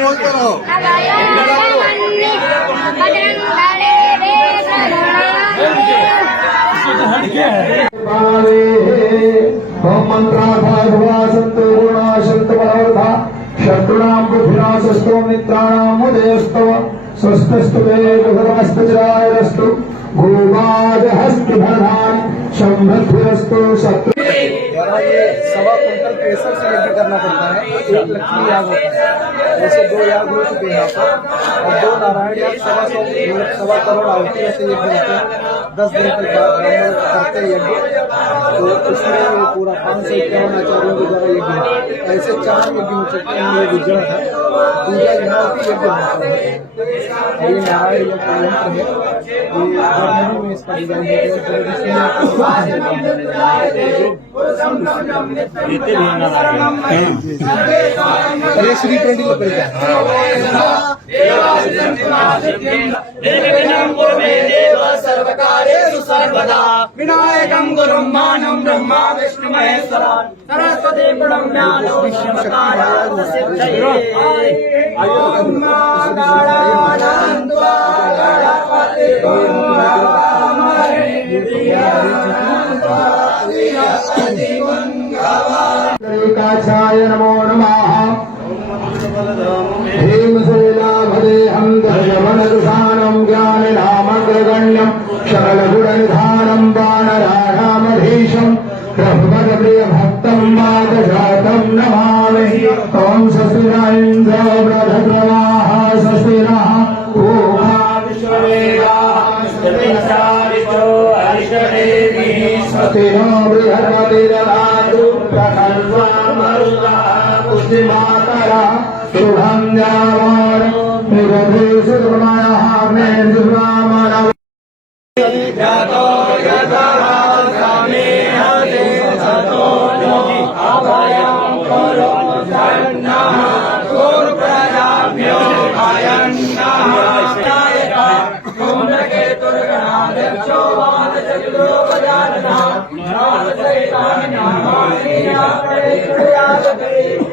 बोलते रहो। शत्रुणां बुद्धिनाशस्तु मित्राणाम् उदयस्तव स्वस्तस्तु वेदधर्मस्तचिरायस्तु भूमाजहस्तु धनान् समृद्धिरस्तु शत्रु। ये 1.25 कुंटल केसर से यज्ञ करना पड़ता है। एक लक्ष्मी याग होता है, जैसे 2 याग हो चुके हैं यहाँ पर, और 2 नारायण याग 1.25 करोड़ आहुति ऐसे यज्ञ होते हैं। 10 दिन तक ब्राह्मण करते हैं यज्ञ, तो उसमें वो पूरा 551 आचार्यों के द्वारा यज्ञ होता है। ऐसे 4 यज्ञ हो चुके हैं। ये विजय है, पूजा यहाँ की यज्ञ होता है। ये नारायण यज्ञ यंत्र है, ये जर्मनी में इसका डिजाइन है। अरे श्री 20 सर्वकार्येषु सर्वदा विनायकं गुरुं मानं ब्रह्मा विष्णु महेश्वरा सरस्वती प्रणम्यालो विश्वकार्यार्थ सिद्धये ओम गणानान्त्वा गणपति काचाय नमो नमः। हेमशैलाभदेहं दशवनरुषाणं ज्ञानिनामग्रगण्यं शकलगुणनिधानं वानराणामधीशं प्रभुपदप्रियभक्तं वादशातं नमामि। ॐ स्वस्ति न इन्द्रो बृहद्रवाः स्वस्ति नः पूर्वा विश्ववेदाः स्वस्ति नो बृहस्पतिर्दधातु प्रखल्वा मरुतः बुद्धिमातरः शुभं जावानो निरधेषु गुणः मे दुर्वामनः जातो यतः समेहते सतो नो अभयं करो धन्नः गुरुप्रजाभ्यो अयन्नः कुण्डकेतुर्गणाध्यक्षो वादचतुरोपजाननः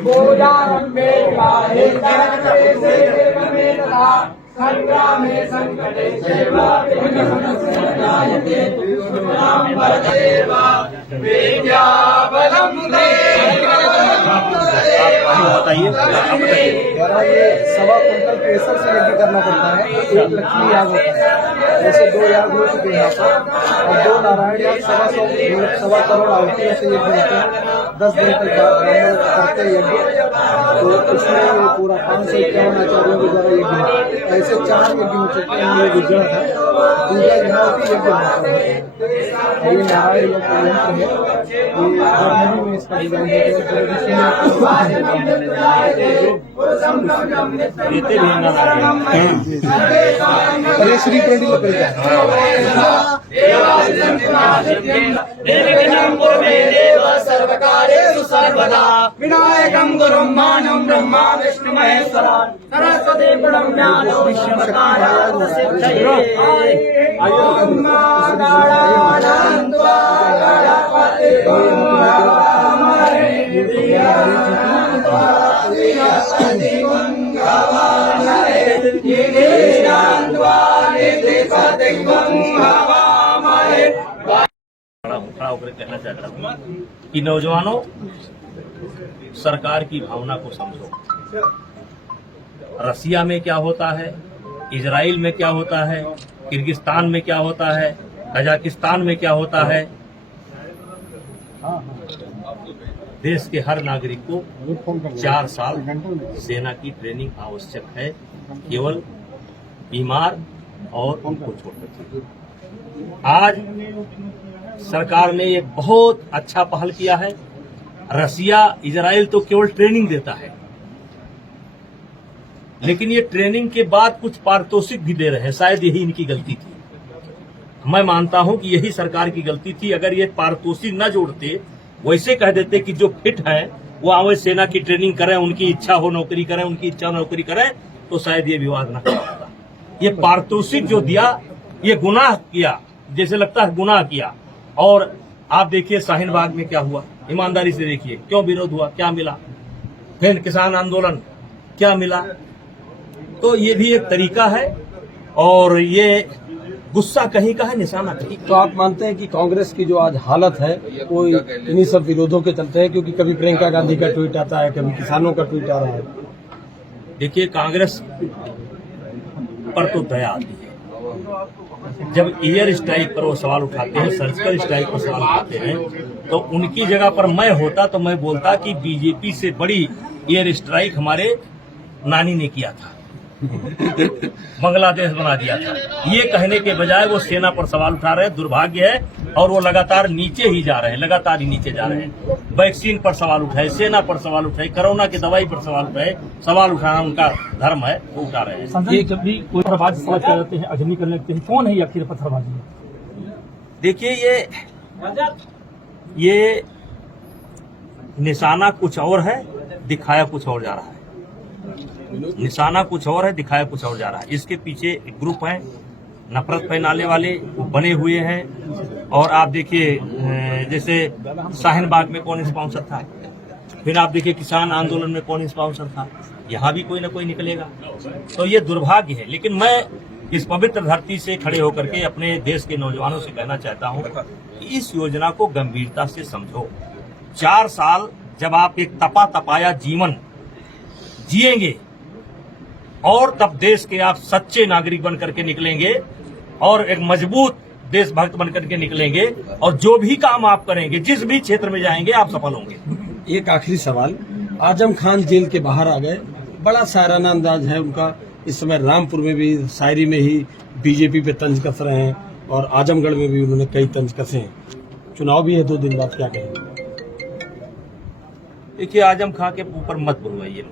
पूजारम्भे संग्रामे संकटे सेवा विद्याबलं बताइए। ये 1.25 कुंटल केसर से यज्ञ करना पड़ता है। एक लक्ष्मी याग होता है, जैसे 2 याग हो चुके हैं यहाँ पर, और 2 नारायण याग 1.25 करोड़ आहुति ऐसे यज्ञ होते हैं। 10 दिन तक ब्राह्मण करते हैं यज्ञ, तो उसमें वो पूरा 551 आचार्यों के द्वारा यज्ञ होता है। ऐसे 4 यज्ञ हो चुके हैं। ये विजय है, पूजा यहाँ की यज्ञ होता है। ये नारायण यज्ञ यंत्र है, ये जर्मनी में इसका डिजाइन है। अरे श्री 20 सर्वकार्येषु सर्वदा विनायकं गुरुं मानं ब्रह्मा विष्णु महेश्वरा सरस्वती प्रणम्यालो विश्वकार्यार्थ सिद्धये ओम गणानान्त्वा गणपति कहना चाहता हूँ कि नौजवानों, सरकार की भावना को समझो। रसिया में क्या होता है, इजराइल में क्या होता है, किर्गिस्तान में क्या होता है, कजाकिस्तान में क्या होता है। देश के हर नागरिक को 4 साल सेना की ट्रेनिंग आवश्यक है, केवल बीमार और उनको छोड़कर। आज सरकार ने एक बहुत अच्छा पहल किया है। रसिया, इजराइल तो केवल ट्रेनिंग देता है, लेकिन ये ट्रेनिंग के बाद कुछ पारितोषिक भी दे रहे हैं। शायद यही इनकी गलती थी। मैं मानता हूं कि यही सरकार की गलती थी। अगर ये पारितोषिक न जोड़ते, वैसे कह देते कि जो फिट है वो आवे सेना की ट्रेनिंग करें, उनकी इच्छा हो नौकरी करें, उनकी इच्छा नौकरी करें, तो शायद ये विवाद न होता। ये पारितोषिक जो दिया, ये गुनाह किया, जैसे लगता है गुनाह किया। और आप देखिए शाहीन बाग में क्या हुआ, ईमानदारी से देखिए, क्यों विरोध हुआ, क्या मिला, फिर किसान आंदोलन क्या मिला। तो ये भी एक तरीका है और ये गुस्सा कहीं का है, निशाना कहीं तो आप मानते हैं कि कांग्रेस की जो आज हालत है वो इन्हीं सब विरोधों के चलते है, क्योंकि कभी प्रियंका गांधी का ट्वीट आता है, कभी किसानों का ट्वीट आ रहा है। देखिए कांग्रेस पर तो दया आती है, जब एयर स्ट्राइक पर वो सवाल उठाते हैं, सर्जिकल स्ट्राइक पर सवाल उठाते हैं, तो उनकी जगह पर मैं होता तो मैं बोलता कि बीजेपी से बड़ी एयर स्ट्राइक हमारे नानी ने किया था, बांग्लादेश बना दिया था। ये कहने के बजाय वो सेना पर सवाल उठा रहे हैं, दुर्भाग्य है। और वो लगातार नीचे ही जा रहे हैं, लगातार ही नीचे जा रहे हैं। वैक्सीन पर सवाल उठाए, सेना पर सवाल उठाए, कोरोना की दवाई पर सवाल उठाए, सवाल उठाना उनका धर्म है, वो उठा रहे हैं। संजय, जब भी कोई पत्थरबाजी समझ कर जाते हैं, अजनी करने लगते हैं, कौन है ये आखिर पत्थरबाजी? देखिए ये निशाना कुछ और है, दिखाया कुछ और जा रहा है। निशाना कुछ और है, दिखाया कुछ और जा रहा है। इसके पीछे एक ग्रुप है, नफरत फैलाने वाले बने हुए हैं। और आप देखिए जैसे शाहीन बाग में कौन स्पॉन्सर था, फिर आप देखिए किसान आंदोलन में कौन स्पॉन्सर था, यहाँ भी कोई ना कोई निकलेगा। तो ये दुर्भाग्य है। लेकिन मैं इस पवित्र धरती से खड़े होकर के अपने देश के नौजवानों से कहना चाहता हूँ कि इस योजना को गंभीरता से समझो। 4 साल जब आप एक तपा तपाया जीवन जिएंगे और तब देश के आप सच्चे नागरिक बन करके निकलेंगे और एक मजबूत देशभक्त बन करके निकलेंगे। और जो भी काम आप करेंगे, जिस भी क्षेत्र में जाएंगे, आप सफल होंगे। एक आखिरी सवाल, आजम खान जेल के बाहर आ गए, बड़ा शायराना अंदाज है उनका। इस समय रामपुर में भी शायरी में ही बीजेपी पे तंज कस रहे हैं और आजमगढ़ में भी उन्होंने कई तंज कसे हैं। चुनाव भी है 2 दिन बाद, क्या कहेंगे? देखिए आजम खां के ऊपर मत बुलवाइए,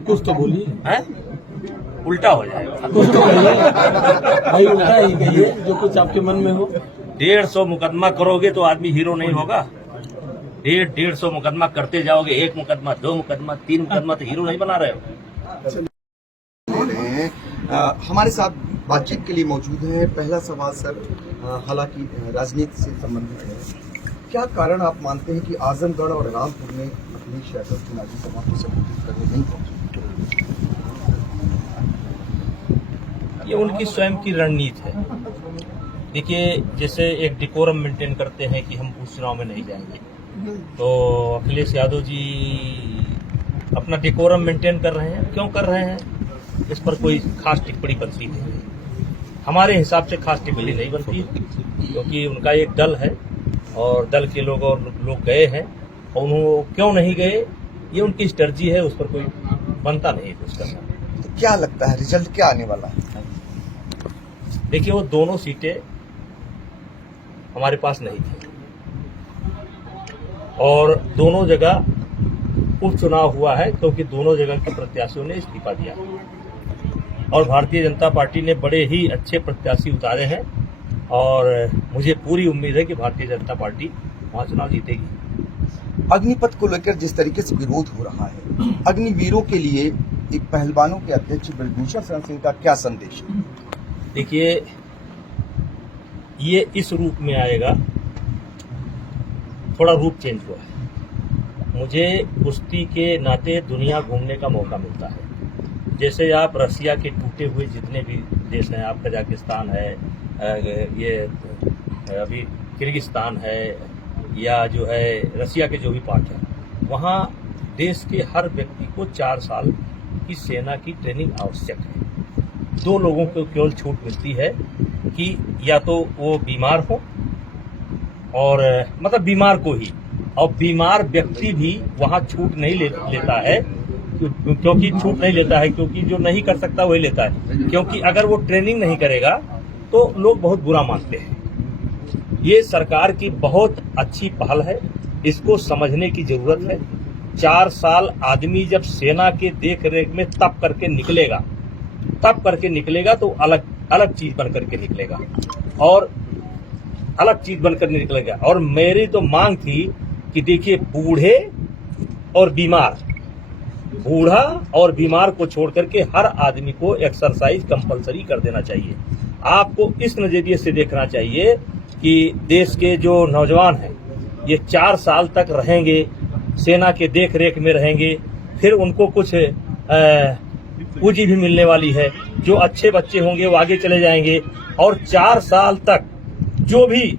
कुछ तो बोलिए, है उल्टा हो जाएगा। कुछ तो कहिए भाई, उल्टा ही कहिए जो कुछ आपके मन में हो। 150 मुकदमा करोगे तो आदमी हीरो नहीं होगा। 150 मुकदमा करते जाओगे, 1 मुकदमा, 2 मुकदमा, 3 मुकदमा, तो हीरो नहीं बना रहे हो। हमारे साथ बातचीत के लिए मौजूद है। पहला सवाल सर, हालांकि राजनीति से संबंधित है, क्या कारण आप मानते हैं कि आजमगढ़ और रामपुर में अखिलेश यादव चुनावी सभा को संबोधित करने नहीं पहुंचे? ये उनकी स्वयं की रणनीति है। देखिए जैसे एक डिकोरम मेंटेन करते हैं कि हम उस चुनाव में नहीं जाएंगे, तो अखिलेश यादव जी अपना डिकोरम मेंटेन कर रहे हैं। क्यों कर रहे हैं, इस पर कोई खास टिप्पणी बनती नहीं है। हमारे हिसाब से खास टिप्पणी नहीं बनती, क्योंकि उनका एक दल है और दल के लोग गए हैं, और उन्होंने क्यों नहीं गए, ये उनकी स्ट्रेटजी है, उस पर कोई बनता नहीं है कुछ करना। तो क्या लगता है रिजल्ट क्या आने वाला है? देखिए वो दोनों सीटें हमारे पास नहीं थी और दोनों जगह उपचुनाव हुआ है, क्योंकि दोनों जगह के प्रत्याशियों ने इस्तीफा दिया और भारतीय जनता पार्टी ने बड़े ही अच्छे प्रत्याशी उतारे हैं। और मुझे पूरी उम्मीद है कि भारतीय जनता पार्टी वहां चुनाव जीतेगी। अग्निपथ को लेकर जिस तरीके से विरोध हो रहा है, अग्निवीरों के लिए एक पहलवानों के अध्यक्ष ब्रजभूषण शरण सिंह का क्या संदेश है? देखिए ये इस रूप में आएगा, थोड़ा रूप चेंज हुआ है। मुझे कुश्ती के नाते दुनिया घूमने का मौका मिलता है। जैसे आप रसिया के टूटे हुए जितने भी देश हैं, आप कजाकिस्तान है, ये अभी किर्गिस्तान है, या जो है रसिया के जो भी पार्ट है, वहाँ देश के हर व्यक्ति को 4 साल की सेना की ट्रेनिंग आवश्यक है। 2 लोगों को केवल छूट मिलती है कि या तो वो बीमार हो, और मतलब बीमार को ही, और बीमार व्यक्ति भी वहाँ छूट नहीं लेता है। क्योंकि छूट नहीं लेता है, क्योंकि जो नहीं कर सकता वही लेता है, क्योंकि अगर वो ट्रेनिंग नहीं करेगा तो लोग बहुत बुरा मानते हैं। ये सरकार की बहुत अच्छी पहल है, इसको समझने की जरूरत है। 4 साल आदमी जब सेना के देख रेख में तप करके निकलेगा तो अलग चीज बन करके निकलेगा, और अलग चीज बनकर निकलेगा। और मेरी तो मांग थी कि देखिए बूढ़े और बीमार बूढ़ा और बीमार को छोड़ करके हर आदमी को एक्सरसाइज कंपलसरी कर देना चाहिए। आपको इस नजरिए से देखना चाहिए कि देश के जो नौजवान हैं ये 4 साल तक रहेंगे, सेना के देख रेख में रहेंगे, फिर उनको कुछ पूंजी भी मिलने वाली है। जो अच्छे बच्चे होंगे वो आगे चले जाएंगे और 4 साल तक जो भी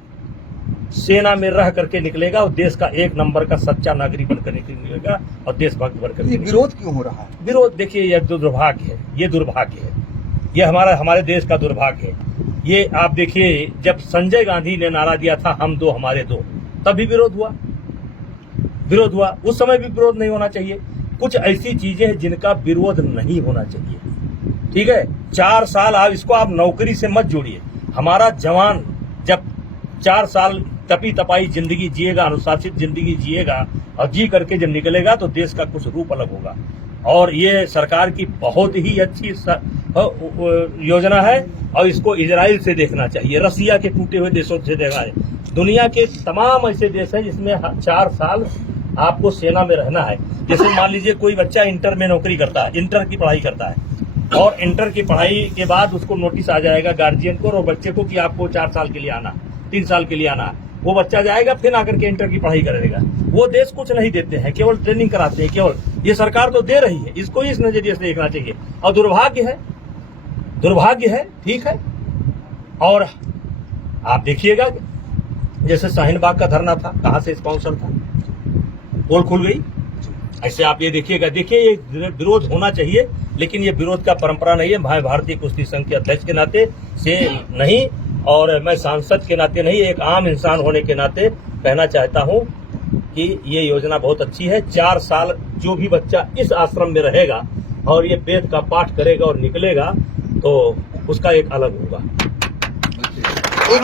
सेना में रह करके निकलेगा वो देश का 1 नंबर का सच्चा नागरिक बनकर निकलेगा और देशभक्त बनकर ये निकलेगा। विरोध क्यों हो रहा है? विरोध देखिए, यह जो दुर्भाग्य है, ये दुर्भाग्य है, ये हमारे देश का दुर्भाग्य है। ये आप देखिए, जब संजय गांधी ने नारा दिया था हम दो हमारे दो, तभी विरोध हुआ। उस समय भी विरोध नहीं होना चाहिए। कुछ ऐसी चीजें हैं जिनका विरोध नहीं होना चाहिए, ठीक है। 4 साल आप नौकरी से मत जोड़िए। हमारा जवान जब 4 साल तपी तपाई जिंदगी जिएगा, अनुशासित जिंदगी जिएगा और जी करके जब निकलेगा तो देश का कुछ रूप अलग होगा। और ये सरकार की बहुत ही अच्छी योजना है और इसको इजराइल से देखना चाहिए, रसिया के टूटे हुए देशों से देखा है। दुनिया के तमाम ऐसे देश हैं जिसमें 4 साल आपको सेना में रहना है। जैसे मान लीजिए कोई बच्चा इंटर में नौकरी करता है, इंटर की पढ़ाई करता है और इंटर की पढ़ाई के बाद उसको नोटिस आ जाएगा गार्जियन को और बच्चे को कि आपको 4 साल के लिए आना, 3 साल के लिए आना। वो बच्चा जाएगा फिर आकर के इंटर की पढ़ाई करेगा। वो देश कुछ नहीं देते हैं, केवल ट्रेनिंग कराते हैं। केवल ये सरकार तो दे रही है, इसको इस नजरिए से देखना चाहिए। और दुर्भाग्य है, ठीक है। और आप देखिएगा जैसे शाहीन बाग का धरना था, कहां से स्पॉन्सर था, पोल खुल गई। ऐसे आप ये देखिएगा, ये विरोध होना चाहिए, लेकिन ये विरोध का परंपरा नहीं है। भारतीय कुश्ती संघ के अध्यक्ष के नाते से नहीं और मैं सांसद के नाते नहीं, एक आम इंसान होने के नाते कहना चाहता हूं कि ये योजना बहुत अच्छी है। 4 साल जो भी बच्चा इस आश्रम में रहेगा और ये वेद का पाठ करेगा और निकलेगा तो उसका एक अलग होगा। एक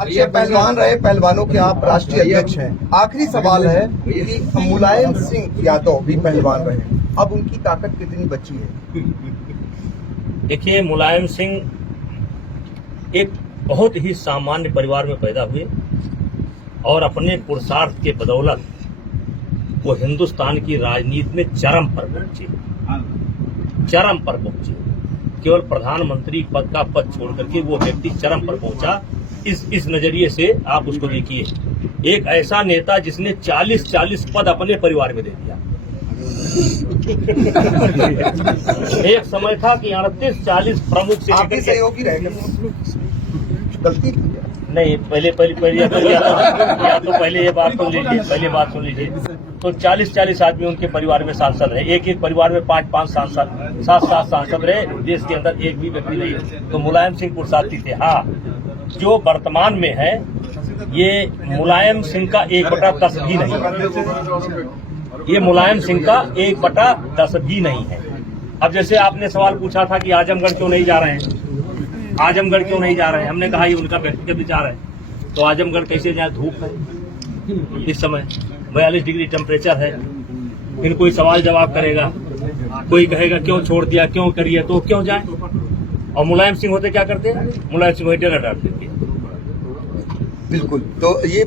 अच्छे पहलवान रहे, पहलवानों के आप राष्ट्रीय अध्यक्ष हैं। आखिरी सवाल है कि मुलायम सिंह यादव भी पहलवान रहे, अब उनकी ताकत कितनी बची है? देखिए, मुलायम सिंह एक बहुत ही सामान्य परिवार में पैदा हुए और अपने पुरुषार्थ के बदौलत वो हिंदुस्तान की राजनीति में चरम पर पहुंचे। केवल प्रधानमंत्री पद का पद छोड़ करके वो व्यक्ति चरम पर पहुंचा। इस नजरिए से आप उसको देखिए, एक ऐसा नेता जिसने 40 पद अपने परिवार में दे दिया। एक समय था कि 38-40 प्रमुख से आपके सहयोगी रहेगा, गलती की है। नहीं, पहले या तो पहले ये बात सुन लीजिए, पहले बात सुन लीजिए। तो 40 आदमी उनके परिवार में सांसद रहे, एक परिवार में 5 सांसद, 7 सांसद रहे। देश के अंदर एक भी व्यक्ति नहीं। तो मुलायम सिंह पुरुषार्थी थे। हाँ, जो वर्तमान में है ये मुलायम सिंह का 1/10 भी नहीं। ये मुलायम सिंह का 1/10 भी नहीं है। अब जैसे आपने सवाल पूछा था कि आजमगढ़ क्यों नहीं जा रहे हैं, आजमगढ़ क्यों नहीं जा रहे हैं, हमने कहा ये उनका व्यक्तिगत विचार है। तो आजमगढ़ कैसे जाए, धूप है इस समय, 42 डिग्री टेम्परेचर है। फिर कोई सवाल जवाब करेगा, कोई कहेगा क्यों छोड़ दिया, क्यों करिए, तो क्यों जाए। और मुलायम सिंह होते क्या करते हैं, मुलायम सिंह डेरा डाल देते। बिल्कुल, तो ये